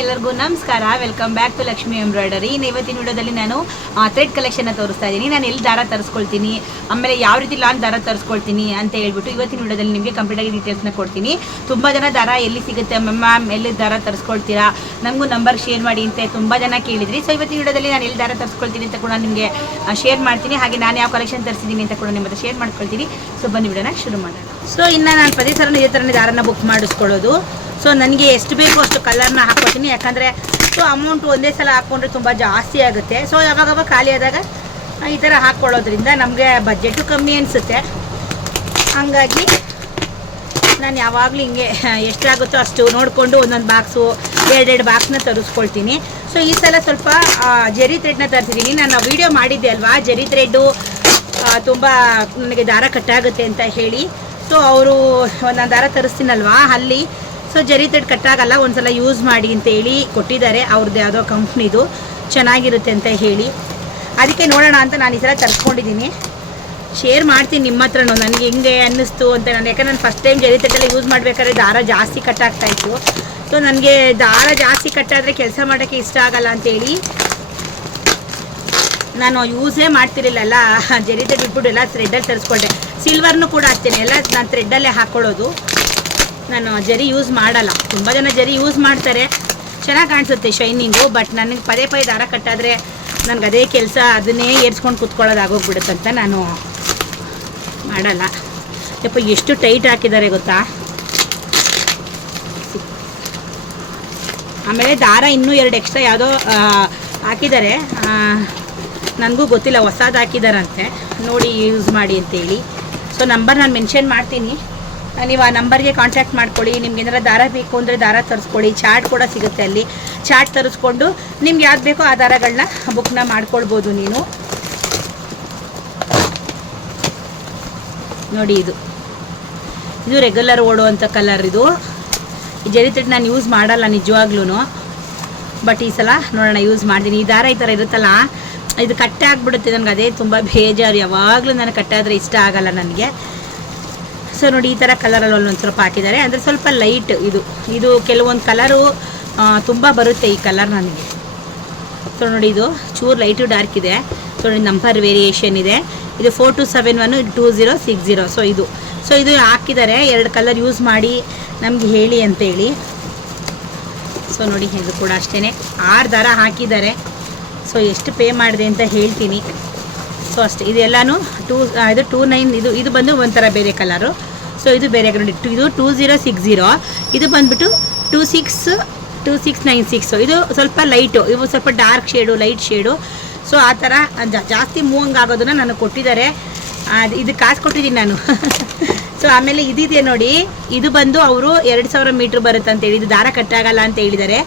ಎಲ್ಲರಿಗೂ ನಮಸ್ಕಾರ. Welcome back to Lakshmi embroidery. ಇವತ್ತಿನ ವಿಡಿಯೋದಲ್ಲಿ ನಾನು ಥ್ರೆಡ್ ಕಲೆಕ್ಷನ್ ತೋರಿಸ್ತಾ ಇದ್ದೀನಿ. ನಾನು ಎಲ್ಲಿ ದಾರ ತರಿಸ್ಕೊಳ್ತೀನಿ, ಆಮೇಲೆ ಯಾವ ರೀತಿ ಲಾನ್ ದಾರ ತರಿಸ್ಕೊಳ್ತೀನಿ ಅಂತ ಹೇಳ್ಬಿಟ್ಟು ಇವತ್ತಿನ ವಿಡಿಯೋದಲ್ಲಿ ನಿಮಗೆ ಕಂಪ್ಲೀಟಾಗಿ ಡೀಟೇಲ್ಸ್ನ ಕೊಡ್ತೀನಿ. ತುಂಬ ಜನ ದಾರ ಎಲ್ಲಿ ಸಿಗುತ್ತೆ ಮ್ಯಾಮ್, ಎಲ್ಲಿ ದಾರ ತರಿಸ್ಕೊಳ್ತೀರಾ, ನಮಗೂ ನಂಬರ್ ಶೇರ್ ಮಾಡಿ ಅಂತ ತುಂಬ ಜನ ಕೇಳಿದ್ರಿ. ಸೊ ಇವತ್ತಿನ ವಿಡಿಯೋದಲ್ಲಿ ನಾನು ಎಲ್ಲಿ ದಾರ ತರಿಸ್ಕೊಳ್ತೀನಿ ಅಂತ ಕೂಡ ನಿಮಗೆ ಶೇರ್ ಮಾಡ್ತೀನಿ. ಹಾಗೆ ನಾನು ಯಾವ ಕಲೆಕ್ಷನ್ ತರಿಸಿದ್ದೀನಿ ಅಂತ ಕೂಡ ನಿಮ್ಮ ಹತ್ರ ಶೇರ್ ಮಾಡ್ಕೊಳ್ತೀನಿ. ಸೊ ಬನ್ನಿ ವಿಡಿಯೋನ ಶುರು ಮಾಡೋಣ. ಸೊ ಇನ್ನು ನಾನು ಪ್ರತಿ ಸಲ ಇದೇ ಥರನೇ ದಾರನ ಬುಕ್ ಮಾಡಿಸ್ಕೊಳ್ಳೋದು. ಸೊ ನನಗೆ ಎಷ್ಟು ಬೇಕೋ ಅಷ್ಟು ಕಲರ್ನ ಹಾಕ್ಕೊತೀನಿ. ಯಾಕಂದರೆ ಸೊ ಅಮೌಂಟು ಒಂದೇ ಸಲ ಹಾಕ್ಕೊಂಡ್ರೆ ತುಂಬ ಜಾಸ್ತಿ ಆಗುತ್ತೆ. ಸೊ ಯಾವಾಗವಾಗ ಖಾಲಿ ಆದಾಗ ಈ ಥರ ಹಾಕ್ಕೊಳ್ಳೋದ್ರಿಂದ ನಮಗೆ ಬಜೆಟು ಕಮ್ಮಿ ಅನಿಸುತ್ತೆ. ಹಂಗಾಗಿ ನಾನು ಯಾವಾಗಲೂ ಹಿಂಗೆ ಎಷ್ಟಾಗುತ್ತೋ ಅಷ್ಟು ನೋಡಿಕೊಂಡು ಒಂದೊಂದು ಬಾಕ್ಸು ಎರಡೆರಡು ಬಾಕ್ಸ್ನ ತರಿಸ್ಕೊಳ್ತೀನಿ. ಸೊ ಈ ಸಲ ಸ್ವಲ್ಪ ಜರಿ ಥ್ರೆಡ್ನ ತರಿಸಿದ್ದೀನಿ. ನಾನು ವೀಡಿಯೋ ಮಾಡಿದ್ದೆ ಅಲ್ವಾ, ಜರಿ ಥ್ರೆಡ್ಡು ತುಂಬ ನನಗೆ ದಾರ ಕಟ್ಟಾಗುತ್ತೆ ಅಂತ ಹೇಳಿ. ಸೊ ಅವರು ನಾನು ದಾರ ತರಿಸ್ತೀನಲ್ವಾ ಅಲ್ಲಿ, ಸೊ ಜರಿ ಥ್ರೆಡ್ ಕಟ್ಟಾಗಲ್ಲ, ಒಂದ್ಸಲ ಯೂಸ್ ಮಾಡಿ ಅಂತ ಹೇಳಿ ಕೊಟ್ಟಿದ್ದಾರೆ. ಅವ್ರದ್ದು ಯಾವುದೋ ಕಂಪ್ನಿದು ಚೆನ್ನಾಗಿರುತ್ತೆ ಅಂತ ಹೇಳಿ, ಅದಕ್ಕೆ ನೋಡೋಣ ಅಂತ ನಾನು ಈ ಸಲ ತರಿಸ್ಕೊಂಡಿದ್ದೀನಿ. ಶೇರ್ ಮಾಡ್ತೀನಿ ನಿಮ್ಮ ಹತ್ರನೂ ನನಗೆ ಹೆಂಗೆ ಅನ್ನಿಸ್ತು ಅಂತ. ನಾನು ಯಾಕಂದ್ರೆ ನಾನು ಫಸ್ಟ್ ಟೈಮ್ ಜರಿ ಥ್ರೆಡ್ಡೆಲ್ಲ ಯೂಸ್ ಮಾಡಬೇಕಾದ್ರೆ ದಾರ ಜಾಸ್ತಿ ಕಟ್ಟಾಗ್ತಾಯಿತ್ತು. ಸೊ ನನಗೆ ದಾರ ಜಾಸ್ತಿ ಕಟ್ಟಾದರೆ ಕೆಲಸ ಮಾಡೋಕ್ಕೆ ಇಷ್ಟ ಆಗಲ್ಲ ಅಂತೇಳಿ ನಾನು ಯೂಸೇ ಮಾಡ್ತಿರಲಿಲ್ಲ. ಜರಿ ಥ್ರೆಡ್ ಬಿಟ್ಬಿಟ್ಟು ಎಲ್ಲ ಥ್ರೆಡ್ಡಲ್ಲಿ ತರಿಸ್ಕೊಂಡೆ. ಸಿಲ್ವರ್ನು ಕೂಡ ಅಷ್ಟೇ, ಎಲ್ಲ ನಾನು ಥ್ರೆಡ್ಡಲ್ಲೇ ಹಾಕ್ಕೊಳ್ಳೋದು. ನಾನು ಜರಿ ಯೂಸ್ ಮಾಡಲ್ಲ. ತುಂಬ ಜನ ಜರಿ ಯೂಸ್ ಮಾಡ್ತಾರೆ, ಚೆನ್ನಾಗಿ ಕಾಣಿಸುತ್ತೆ ಶೈನಿಂಗು. ಬಟ್ ನನಗೆ ಪದೇ ಪದೇ ದಾರ ಕಟ್ಟಾದರೆ ನನಗೆ ಅದೇ ಕೆಲಸ, ಅದನ್ನೇ ಏರ್ಸ್ಕೊಂಡು ಕೂತ್ಕೊಳ್ಳೋದಾಗೋಗ್ಬಿಡುತ್ತಂತ ನಾನು ಮಾಡಲ್ಲ. ಯಪ್ಪ ಎಷ್ಟು ಟೈಟ್ ಹಾಕಿದ್ದಾರೆ ಗೊತ್ತಾ. ಆಮೇಲೆ ದಾರ ಇನ್ನೂ 2 ಎಕ್ಸ್ಟ್ರಾ ಯಾವುದೋ ಹಾಕಿದ್ದಾರೆ, ನನಗೂ ಗೊತ್ತಿಲ್ಲ, ಹೊಸದು ಹಾಕಿದಾರಂತೆ. ನೋಡಿ ಯೂಸ್ ಮಾಡಿ ಅಂತೇಳಿ. ಸೊ ನಂಬರ್ ನಾನು ಮೆನ್ಷನ್ ಮಾಡ್ತೀನಿ, ನೀವು ಆ ನಂಬರ್ಗೆ ಕಾಂಟ್ಯಾಕ್ಟ್ ಮಾಡ್ಕೊಳ್ಳಿ. ನಿಮ್ಗೆ ಏನಾರ ದಾರ ಬೇಕು ಅಂದರೆ ದಾರ ತರಿಸ್ಕೊಳ್ಳಿ. ಚಾರ್ಟ್ ಕೂಡ ಸಿಗುತ್ತೆ ಅಲ್ಲಿ. ಚಾರ್ಟ್ ತರಿಸ್ಕೊಂಡು ನಿಮ್ಗೆ ಯಾವ್ದು ಬೇಕೋ ಆ ದಾರಗಳನ್ನ ಬುಕ್ನ ಮಾಡ್ಕೊಳ್ಬೋದು ನೀವು. ನೋಡಿ ಇದು ರೆಗ್ಯುಲರ್ ಓಡುವಂಥ ಕಲರ್. ಇದು ಈ ಜರಿ ಥ್ರೆಡ್ ನಾನು ಯೂಸ್ ಮಾಡಲ್ಲ ನಿಜವಾಗ್ಲೂ, ಬಟ್ ಈ ಸಲ ನೋಡೋಣ ಯೂಸ್ ಮಾಡ್ತೀನಿ. ಈ ದಾರ ಈ ಥರ ಇರುತ್ತಲ್ಲ, ಇದು ಕಟ್ಟೆ ಆಗಿಬಿಡುತ್ತೆ ನನಗೆ, ಅದೇ ತುಂಬ ಬೇಜಾರು. ಯಾವಾಗಲೂ ನನಗೆ ಕಟ್ಟಾದರೆ ಇಷ್ಟ ಆಗಲ್ಲ ನನಗೆ. ಸೊ ನೋಡಿ ಈ ಥರ ಕಲರಲ್ಲಿ ಒಂದೊಂದು ಸ್ವಲ್ಪ ಹಾಕಿದ್ದಾರೆ, ಅಂದರೆ ಸ್ವಲ್ಪ ಲೈಟ್. ಇದು ಕೆಲವೊಂದು ಕಲರು ತುಂಬ ಬರುತ್ತೆ ಈ ಕಲರ್ ನನಗೆ. ಸೊ ನೋಡಿ ಇದು ಚೂರು ಲೈಟು ಡಾರ್ಕ್ ಇದೆ. ಸೊ ನೋಡಿ ನಂಬರ್ ವೇರಿಯೇಷನ್ ಇದೆ. ಇದು 4271, 2060. ಸೊ ಇದು ಹಾಕಿದ್ದಾರೆ. 2 ಕಲರ್ ಯೂಸ್ ಮಾಡಿ ನಮಗೆ ಹೇಳಿ ಅಂತೇಳಿ. ಸೊ ನೋಡಿ ಇದು ಕೂಡ ಅಷ್ಟೇ 6 ದಾರ ಹಾಕಿದ್ದಾರೆ. ಸೊ ಎಷ್ಟು ಪೇ ಮಾಡಿದೆ ಅಂತ ಹೇಳ್ತೀನಿ. ಸೊ ಅಷ್ಟೇ, ಇದೆಲ್ಲನೂ 29. ಇದು ಬಂದು ಒಂಥರ ಬೇರೆ ಕಲರು. ಸೊ ಇದು ಬೇರೆ ನೋಡಿ, ಇದು 2060. ಇದು ಬಂದುಬಿಟ್ಟು 2696. ಇದು ಸ್ವಲ್ಪ ಲೈಟು, ಇವು ಸ್ವಲ್ಪ dark shade, light shade. So ಆ ಥರ ಜಾಸ್ತಿ ಮೂವಂಗ್ ಆಗೋದನ್ನು ನನಗೆ ಕೊಟ್ಟಿದ್ದಾರೆ. ಇದು ಕಾಸು ಕೊಟ್ಟಿದ್ದೀನಿ ನಾನು. ಸೊ ಆಮೇಲೆ ಇದಿದೆ ನೋಡಿ, ಇದು ಬಂದು ಅವರು 2000 ಮೀಟ್ರ್ ಬರುತ್ತೆ ಅಂತೇಳಿ, ಇದು ದಾರ ಕಟ್ಟಾಗಲ್ಲ ಅಂತ ಹೇಳಿದ್ದಾರೆ.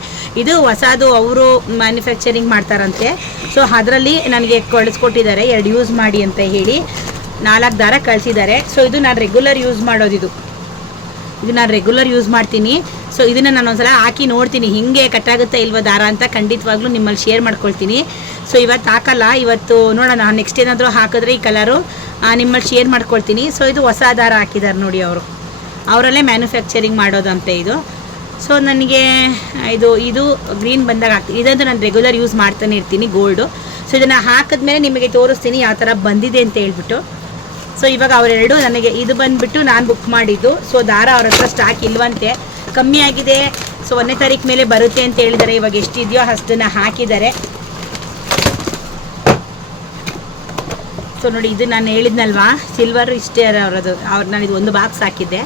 ಇದು ಹೊಸದು, ಅವರು ಮ್ಯಾನುಫ್ಯಾಕ್ಚರಿಂಗ್ ಮಾಡ್ತಾರಂತೆ. ಸೊ ಅದರಲ್ಲಿ ನನಗೆ ಕಳಿಸ್ಕೊಟ್ಟಿದ್ದಾರೆ 2 ಯೂಸ್ ಮಾಡಿ ಅಂತ ಹೇಳಿ. 4 ದಾರ ಕಳಿಸಿದ್ದಾರೆ. ಸೊ ಇದು ನಾನು ರೆಗ್ಯುಲರ್ ಯೂಸ್ ಮಾಡೋದು. ಇದು ನಾನು ರೆಗ್ಯುಲರ್ ಯೂಸ್ ಮಾಡ್ತೀನಿ. ಸೊ ಇದನ್ನು ನಾನು ಒಂದ್ಸಲ ಹಾಕಿ ನೋಡ್ತೀನಿ ಹಿಂಗೆ ಕಟ್ಟಾಗುತ್ತಾ ಇಲ್ವ ದಾರ ಅಂತ. ಖಂಡಿತವಾಗ್ಲೂ ನಿಮ್ಮಲ್ಲಿ ಶೇರ್ ಮಾಡ್ಕೊಳ್ತೀನಿ. ಸೊ ಇವತ್ತು ಹಾಕಲ್ಲ, ಇವತ್ತು ನೋಡೋಣ, ನೆಕ್ಸ್ಟ್ ಏನಾದರೂ ಹಾಕಿದ್ರೆ ಈ ಕಲರು ನಿಮ್ಮಲ್ಲಿ ಶೇರ್ ಮಾಡ್ಕೊಳ್ತೀನಿ. ಸೊ ಇದು ಹೊಸ ದಾರ ಹಾಕಿದ್ದಾರೆ ನೋಡಿ, ಅವರಲ್ಲೇ ಮ್ಯಾನುಫ್ಯಾಕ್ಚರಿಂಗ್ ಮಾಡೋದಂತೆ ಇದು. ಸೊ ನನಗೆ ಇದು ಗ್ರೀನ್ ಬಂದಾಗ ಹಾಕ್ತೀನಿ. ಇದಂತೂ ನಾನು ರೆಗ್ಯುಲರ್ ಯೂಸ್ ಮಾಡ್ತಾನೆ ಇರ್ತೀನಿ, ಗೋಲ್ಡು. ಸೊ ಇದನ್ನು ಹಾಕಿದ್ಮೇಲೆ ನಿಮಗೆ ತೋರಿಸ್ತೀನಿ ಯಾವ ಥರ ಬಂದಿದೆ ಅಂತ ಹೇಳ್ಬಿಟ್ಟು. ಸೊ ಇವಾಗ ಅವರೆರಡು ನನಗೆ, ಇದು ಬಂದುಬಿಟ್ಟು ನಾನು ಬುಕ್ ಮಾಡಿದ್ದು. ಸೊ ದಾರ ಅವ್ರ ಹತ್ರ ಸ್ಟಾಕ್ ಇಲ್ವಂತೆ, ಕಮ್ಮಿ ಆಗಿದೆ. ಸೊ 1ನೇ ತಾರೀಕು ಮೇಲೆ ಬರುತ್ತೆ ಅಂತ ಹೇಳಿದ್ದಾರೆ. ಇವಾಗ ಎಷ್ಟಿದೆಯೋ ಅಷ್ಟನ್ನು ಹಾಕಿದ್ದಾರೆ. ಸೊ ನೋಡಿ ಇದು ನಾನು ಹೇಳಿದ್ನಲ್ವಾ ಸಿಲ್ವರು ಇಷ್ಟೇ ಅವರದು. ನಾನು ಇದು 1 ಬಾಕ್ಸ್ ಹಾಕಿದ್ದೆ.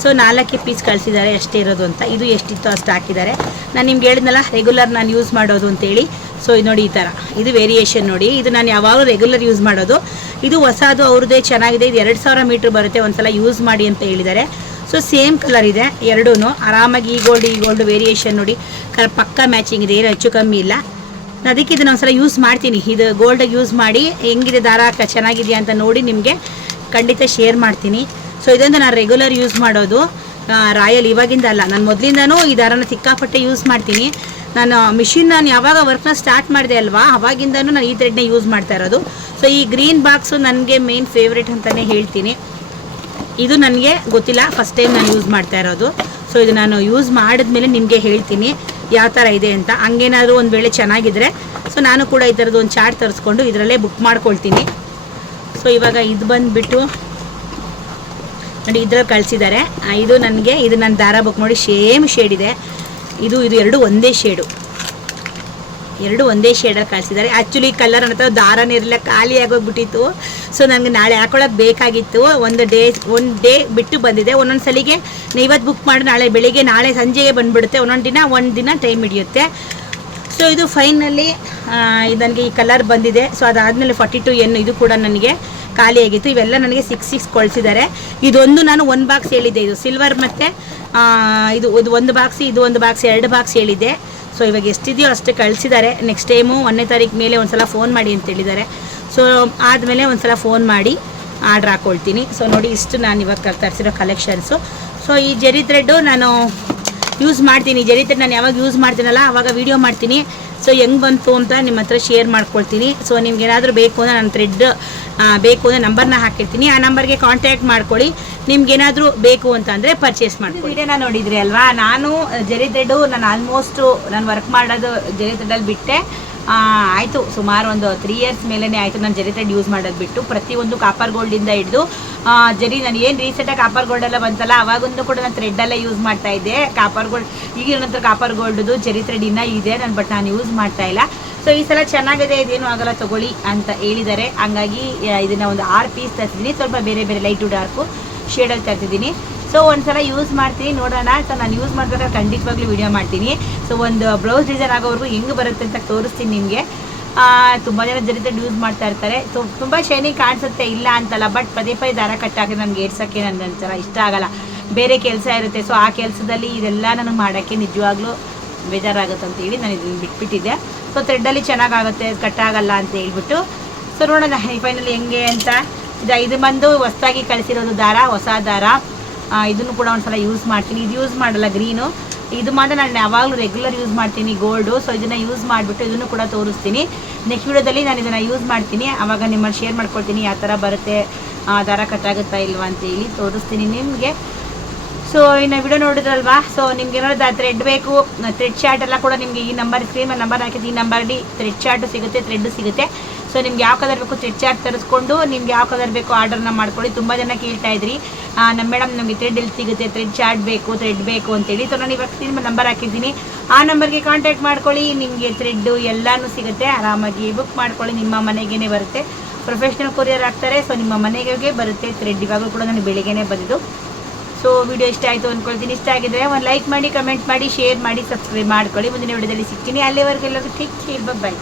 ಸೊ 4 ಪೀಸ್ ಕಳಿಸಿದ್ದಾರೆ ಅಷ್ಟೇ ಇರೋದು ಅಂತ. ಇದು ಎಷ್ಟಿತ್ತು ಅಷ್ಟು ಹಾಕಿದ್ದಾರೆ. ನಾನು ನಿಮ್ಗೆ ಹೇಳಿದ್ನಲ್ಲ ರೆಗ್ಯುಲರ್ ನಾನು ಯೂಸ್ ಮಾಡೋದು ಅಂತೇಳಿ. ಸೊ ಇದು ನೋಡಿ ಈ ಥರ, ಇದು ವೇರಿಯೇಷನ್ ನೋಡಿ. ಇದು ನಾನು ಯಾವಾಗಲೂ ರೆಗ್ಯುಲರ್ ಯೂಸ್ ಮಾಡೋದು. ಇದು ಹೊಸದು, ಅವ್ರದ್ದೇ ಚೆನ್ನಾಗಿದೆ. ಇದು 2000 ಮೀಟ್ರ್ ಬರುತ್ತೆ, ಒಂದ್ಸಲ ಯೂಸ್ ಮಾಡಿ ಅಂತ ಹೇಳಿದ್ದಾರೆ. ಸೊ ಸೇಮ್ ಕಲರ್ ಇದೆ ಎರಡೂ. ಆರಾಮಾಗಿ ಈ ಗೋಲ್ಡ್ ವೇರಿಯೇಷನ್ ನೋಡಿ, ಪಕ್ಕ ಮ್ಯಾಚಿಂಗ್ ಇದೆ, ಏನು ಹೆಚ್ಚು ಕಮ್ಮಿ ಇಲ್ಲ. ಅದಕ್ಕೆ ಇದನ್ನು ಒಂದ್ಸಲ ಯೂಸ್ ಮಾಡ್ತೀನಿ. ಇದು ಗೋಲ್ಡ್ ಯೂಸ್ ಮಾಡಿ ಹೆಂಗಿದೆ ದಾರ ಚೆನ್ನಾಗಿದೆಯಾ ಅಂತ ನೋಡಿ ನಿಮಗೆ ಖಂಡಿತ ಶೇರ್ ಮಾಡ್ತೀನಿ. ಸೊ ಇದೊಂದು ನಾನು ರೆಗ್ಯುಲರ್ ಯೂಸ್ ಮಾಡೋದು. ರಾಯಲ್ ಇವಾಗಿಂದ ಅಲ್ಲ, ನಾನು ಮೊದಲಿಂದನೂ ಈ ದಾರನ ಸಿಕ್ಕಾಪಟ್ಟೆ ಯೂಸ್ ಮಾಡ್ತೀನಿ. ನಾನು ನಾನು ಯಾವಾಗ ವರ್ಕ್ನ ಸ್ಟಾರ್ಟ್ ಮಾಡಿದೆ ಅಲ್ವಾ, ಅವಾಗಿಂದನೂ ನಾನು ಈ ಥ್ರೆಡ್ನೇ ಯೂಸ್ ಮಾಡ್ತಾ ಇರೋದು. ಸೊ ಈ ಗ್ರೀನ್ ಬಾಕ್ಸು ನನಗೆ ಮೇನ್ ಫೇವ್ರೇಟ್ ಅಂತಲೇ ಹೇಳ್ತೀನಿ. ಇದು ನನಗೆ ಗೊತ್ತಿಲ್ಲ, ಫಸ್ಟ್ ಟೈಮ್ ನಾನು ಯೂಸ್ ಮಾಡ್ತಾ ಇರೋದು. ಸೊ ಇದು ನಾನು ಯೂಸ್ ಮಾಡಿದ್ಮೇಲೆ ನಿಮಗೆ ಹೇಳ್ತೀನಿ ಯಾವ ಥರ ಇದೆ ಅಂತ. ಹಂಗೇನಾದರೂ ಒಂದು ವೇಳೆ ಚೆನ್ನಾಗಿದ್ರೆ ಸೊ ನಾನು ಕೂಡ ಈ ಥರದ್ದು ಒಂದು ಚಾರ್ಟ್ ತರಿಸ್ಕೊಂಡು ಇದರಲ್ಲೇ ಬುಕ್ ಮಾಡ್ಕೊಳ್ತೀನಿ. ಸೊ ಇವಾಗ ಇದು ಬಂದುಬಿಟ್ಟು ನೋಡಿ ಇದ್ರಲ್ಲಿ ಕಳಿಸಿದ್ದಾರೆ. ಇದು ನನಗೆ ಇದು ನನ್ನ ದಾರ ಬುಕ್ ನೋಡಿ ಸೇಮ್ ಶೇಡ್ ಇದೆ. ಇದು ಎರಡು ಒಂದೇ ಶೇಡು, ಎರಡು ಒಂದೇ ಶೇಡಲ್ಲಿ ಕಳಿಸಿದ್ದಾರೆ. ಆ್ಯಕ್ಚುಲಿ ಕಲರ್ ಅನ್ನೋ ದಾರನೇ ಇರಲಿಲ್ಲ, ಖಾಲಿ ಆಗೋಗ್ಬಿಟ್ಟಿತ್ತು. ಸೊ ನನಗೆ ನಾಳೆ ಹಾಕೊಳ್ಳೋಕೆ ಬೇಕಾಗಿತ್ತು. ಒಂದು ಡೇ ಬಿಟ್ಟು ಬಂದಿದೆ. ಒಂದೊಂದು ಸಲಿಗೆ ಇವತ್ತು ಬುಕ್ ಮಾಡಿ ನಾಳೆ ಸಂಜೆಗೆ ಬಂದುಬಿಡುತ್ತೆ. ಒಂದು ದಿನ ಟೈಮ್ ಹಿಡಿಯುತ್ತೆ. ಸೊ ಇದು ಫೈನಲಿ ನನಗೆ ಈ ಕಲರ್ ಬಂದಿದೆ. ಸೊ ಅದಾದಮೇಲೆ 42N ಇದು ಕೂಡ ನನಗೆ ಖಾಲಿಯಾಗಿತ್ತು. ಇವೆಲ್ಲ ನನಗೆ 6 ಕಳಿಸಿದ್ದಾರೆ. ಇದೊಂದು ನಾನು 1 ಬಾಕ್ಸ್ ಹೇಳಿದ್ದೆ, ಇದು ಸಿಲ್ವರ್ ಮತ್ತು ಇದು ಒಂದು ಬಾಕ್ಸ್, ಇದು ಒಂದು ಬಾಕ್ಸ್, 2 ಬಾಕ್ಸ್ ಹೇಳಿದ್ದೆ. ಸೊ ಇವಾಗ ಎಷ್ಟಿದೆಯೋ ಅಷ್ಟು ಕಳಿಸಿದ್ದಾರೆ. ನೆಕ್ಸ್ಟ್ ಟೈಮು 1ನೇ ತಾರೀಕು ಮೇಲೆ ಒಂದು ಸಲ ಫೋನ್ ಮಾಡಿ ಅಂತ ಹೇಳಿದ್ದಾರೆ. ಸೊ ಆದಮೇಲೆ ಒಂದು ಸಲ ಫೋನ್ ಮಾಡಿ ಆರ್ಡ್ರ್ ಹಾಕ್ಕೊಳ್ತೀನಿ. ಸೊ ನೋಡಿ ಇಷ್ಟು ನಾನು ಇವಾಗ ತರಿಸಿರೋ ಕಲೆಕ್ಷನ್ಸು. ಸೊ ಈ ಜರಿ ಥ್ರೆಡ್ಡು ನಾನು ಯೂಸ್ ಮಾಡ್ತೀನಿ. ಜರಿ ಥ್ರೆಡ್ ನಾನು ಯಾವಾಗ ಯೂಸ್ ಮಾಡ್ತೀನಲ್ಲ ಆವಾಗ ವೀಡಿಯೋ ಮಾಡ್ತೀನಿ. ಸೊ ಹೆಂಗೆ ಬಂತು ಅಂತ ನಿಮ್ಮ ಹತ್ರ ಶೇರ್ ಮಾಡ್ಕೊಳ್ತೀನಿ. ಸೊ ನಿಮ್ಗೆ ಏನಾದರೂ ಬೇಕು ಅಂದರೆ ನಾನು ಥ್ರೆಡ್ ಬೇಕು ಅಂದರೆ ನಂಬರ್ನ ಹಾಕಿರ್ತೀನಿ. ಆ ನಂಬರ್ಗೆ ಕಾಂಟ್ಯಾಕ್ಟ್ ಮಾಡ್ಕೊಳ್ಳಿ. ನಿಮ್ಗೇನಾದರೂ ಬೇಕು ಅಂತ ಅಂದರೆ ಪರ್ಚೇಸ್ ಮಾಡ್ಕೊಳ್ಳಿ. ವಿಡಿಯೋನ ನೋಡಿದ್ರಿ ಅಲ್ವಾ. ನಾನು ಜರಿ ಥ್ರೆಡ್ಡು ನಾನು ಆಲ್ಮೋಸ್ಟು ನಾನು ವರ್ಕ್ ಮಾಡೋದು ಜರಿ ಥ್ರೆಡ್ಡಲ್ಲಿ ಬಿಟ್ಟೆ ಆಯಿತು. ಸುಮಾರು ಒಂದು 3 ಇಯರ್ಸ್ ಮೇಲೇ ಆಯಿತು ನಾನು ಜರಿ ಥ್ರೆಡ್ ಯೂಸ್ ಮಾಡೋದು ಬಿಟ್ಟು. ಪ್ರತಿಯೊಂದು ಕಾಪರ್ ಗೋಲ್ಡಿಂದ ಹಿಡಿದು ಜರಿ ನಾನು ಏನು ರೀಸೆಂಟಾಗಿ ಕಾಪರ್ ಗೋಲ್ಡೆಲ್ಲ ಬಂತಲ್ಲ ಅವಾಗೊಂದು ಕೂಡ ನಾನು ಥ್ರೆಡ್ಡಲ್ಲೇ ಯೂಸ್ ಮಾಡ್ತಾಯಿದ್ದೆ. ಕಾಪರ್ ಗೋಲ್ಡ್ ಈಗ ನನ್ನ ಹತ್ರ ಕಾಪರ್ ಗೋಲ್ಡ್ದು ಜರಿ ಥ್ರೆಡ್ ಇನ್ನೂ ಇದೆ ನಾನು ಯೂಸ್ ಮಾಡ್ತಾ ಇಲ್ಲ. ಸೊ ಈ ಸಲ ಚೆನ್ನಾಗಿದೆ, ಇದೇನು ಆಗಲ್ಲ ತೊಗೊಳ್ಳಿ ಅಂತ ಹೇಳಿದ್ದಾರೆ. ಹಂಗಾಗಿ ಇದನ್ನು ಒಂದು 6 ಪೀಸ್ ತರ್ತಿದ್ದೀನಿ. ಸ್ವಲ್ಪ ಬೇರೆ ಬೇರೆ ಲೈಟು ಡಾರ್ಕು ಶೇಡಲ್ಲಿ ತರ್ತಿದ್ದೀನಿ. ಸೊ ಒಂದು ಸಲ ಯೂಸ್ ಮಾಡ್ತೀನಿ, ನೋಡೋಣ. ಸೊ ನಾನು ಯೂಸ್ ಮಾಡಿದಾಗ ಖಂಡಿತವಾಗ್ಲೂ ವೀಡಿಯೋ ಮಾಡ್ತೀನಿ. ಸೊ ಒಂದು ಬ್ಲೌಸ್ ಡಿಸೈನ್ ಆಗೋವರೆಗೂ ಹೆಂಗೆ ಬರುತ್ತೆ ಅಂತ ತೋರಿಸ್ತೀನಿ ನಿಮಗೆ. ತುಂಬ ಜನ ಜರಿ ಥ್ರೆಡ್ ಯೂಸ್ ಮಾಡ್ತಾ ಇರ್ತಾರೆ. ಸೊ ತುಂಬ ಶೈನಿಂಗ್ ಕಾಣಿಸುತ್ತೆ, ಇಲ್ಲ ಅಂತಲ್ಲ. ಬಟ್ ಪದೇ ದಾರ ಕಟ್ಟಾಕಿ ನನಗೆ ಏರ್ಸೋಕ್ಕೆ ನನಗೆ ಒಂಥರ ಇಷ್ಟ ಆಗಲ್ಲ. ಬೇರೆ ಕೆಲಸ ಇರುತ್ತೆ. ಸೊ ಆ ಕೆಲಸದಲ್ಲಿ ಇದೆಲ್ಲ ನನಗೆ ಮಾಡೋಕ್ಕೆ ನಿಜವಾಗ್ಲೂ ಬೇಜಾರಾಗುತ್ತೆ ಅಂತೇಳಿ ನಾನು ಇದನ್ನು ಬಿಟ್ಬಿಟ್ಟಿದ್ದೆ. ಸೊ ಥ್ರೆಡ್ಡಲ್ಲಿ ಚೆನ್ನಾಗಾಗುತ್ತೆ, ಕಟ್ಟಾಗಲ್ಲ ಅಂತ ಹೇಳ್ಬಿಟ್ಟು. ಸೊ ನೋಡೋಣ ಫೈನಲಿ ಹೆಂಗೆ ಅಂತ. ಇದು ಬಂದು ಹೊಸದಾಗಿ ಕಳಿಸಿರೋದು ದಾರ, ಹೊಸ ದಾರ. ಇದನ್ನು ಕೂಡ ಒಂದು ಸಲ ಯೂಸ್ ಮಾಡ್ತೀನಿ. ಇದು ಯೂಸ್ ಮಾಡಲ್ಲ ಗ್ರೀನು, ಇದು ಮಾತ್ರ ನಾನು ಯಾವಾಗಲೂ ರೆಗ್ಯುಲರ್ ಯೂಸ್ ಮಾಡ್ತೀನಿ ಗೋಲ್ಡು. ಸೊ ಇದನ್ನು ಯೂಸ್ ಮಾಡಿಬಿಟ್ಟು ಇದನ್ನು ಕೂಡ ತೋರಿಸ್ತೀನಿ. ನೆಕ್ಸ್ಟ್ ವೀಡಿಯೋದಲ್ಲಿ ನಾನು ಇದನ್ನು ಯೂಸ್ ಮಾಡ್ತೀನಿ, ಆವಾಗ ನಿಮ್ಮನ್ನು ಶೇರ್ ಮಾಡ್ಕೊಳ್ತೀನಿ ಯಾವ ಥರ ಬರುತ್ತೆ, ದಾರ ಕಟ್ಟಾಗುತ್ತಾ ಇಲ್ವಾ ಅಂತೇಳಿ ತೋರಿಸ್ತೀನಿ ನಿಮಗೆ. ಸೊ ಇನ್ನು ವಿಡಿಯೋ ನೋಡಿದ್ರಲ್ವಾ. ಸೊ ನಿಮ್ಗೆ ಏನಾದ್ರು ಥ್ರೆಡ್ ಬೇಕು, ಥ್ರೆಡ್ ಚಾರ್ಟ್ ಎಲ್ಲ ಕೂಡ ನಿಮಗೆ ಈ ನಂಬರ್ ಸ್ಕ್ರೀನ್ ಮೇಲೆ ನಂಬರ್ ಹಾಕಿದ್ದು ಈ ನಂಬರ್ಲಿ ಥ್ರೆಡ್ ಚಾರ್ಟು ಸಿಗುತ್ತೆ, ಥ್ರೆಡ್ಡು ಸಿಗುತ್ತೆ. ಸೊ ನಿಮ್ಗೆ ಯಾವ ಕಲರ್ ಬೇಕು ಥ್ರೆಡ್ ಚಾರ್ಟ್ ತರಿಸ್ಕೊಂಡು ನಿಮ್ಗೆ ಯಾವ ಕಲರ್ ಬೇಕು ಆರ್ಡರ್ನ ಮಾಡ್ಕೊಳ್ಳಿ. ತುಂಬ ಜನ ಕೇಳ್ತಾ ಇದ್ರಿ ನಮ್ಮ ಮೇಡಮ್ ನಮಗೆ ಥ್ರೆಡ್ ಎಲ್ಲಿ ಸಿಗುತ್ತೆ, ಥ್ರೆಡ್ ಚಾರ್ಟ್ ಬೇಕು, ಥ್ರೆಡ್ ಬೇಕು ಅಂತೇಳಿ. ಸೊ ನಾನು ಇವಾಗ ಸ್ಕ್ರೀನ್ ಮೇಲೆ ನಂಬರ್ ಹಾಕಿದ್ದೀನಿ, ಆ ನಂಬರ್ಗೆ ಕಾಂಟ್ಯಾಕ್ಟ್ ಮಾಡ್ಕೊಳ್ಳಿ. ನಿಮಗೆ ಥ್ರೆಡ್ಡು ಎಲ್ಲನೂ ಸಿಗುತ್ತೆ. ಆರಾಮಾಗಿ ಬುಕ್ ಮಾಡ್ಕೊಳ್ಳಿ, ನಿಮ್ಮ ಮನೆಗೇ ಬರುತ್ತೆ. ಪ್ರೊಫೆಷ್ನಲ್ ಕೊರಿಯರ್ ಆಗ್ತಾರೆ. ಸೊ ನಿಮ್ಮ ಮನೆಗೆ ಬರುತ್ತೆ ಥ್ರೆಡ್. ಇವಾಗ ಕೂಡ ನನಗೆ ಬೆಳಿಗ್ಗೆನೇ ಬಂದಿದ್ದು. ಸೊ ವಿಡಿಯೋ ಇಷ್ಟ ಆಯಿತು ಅಂದ್ಕೊಳ್ತೀನಿ. ಇಷ್ಟ ಆಗಿದ್ರೆ ಒಂದು ಲೈಕ್ ಮಾಡಿ, ಕಮೆಂಟ್ ಮಾಡಿ, ಶೇರ್ ಮಾಡಿ, ಸಬ್ಸ್ಕ್ರೈಬ್ ಮಾಡ್ಕೊಳ್ಳಿ. ಮುಂದಿನ ವಿಡಿಯೋದಲ್ಲಿ ಸಿಗ್ತೀನಿ. ಅಲ್ಲಿವರೆಗೆಲ್ಲರೂ ಟೇಕ್ ಕೇರ್, ಬೈ.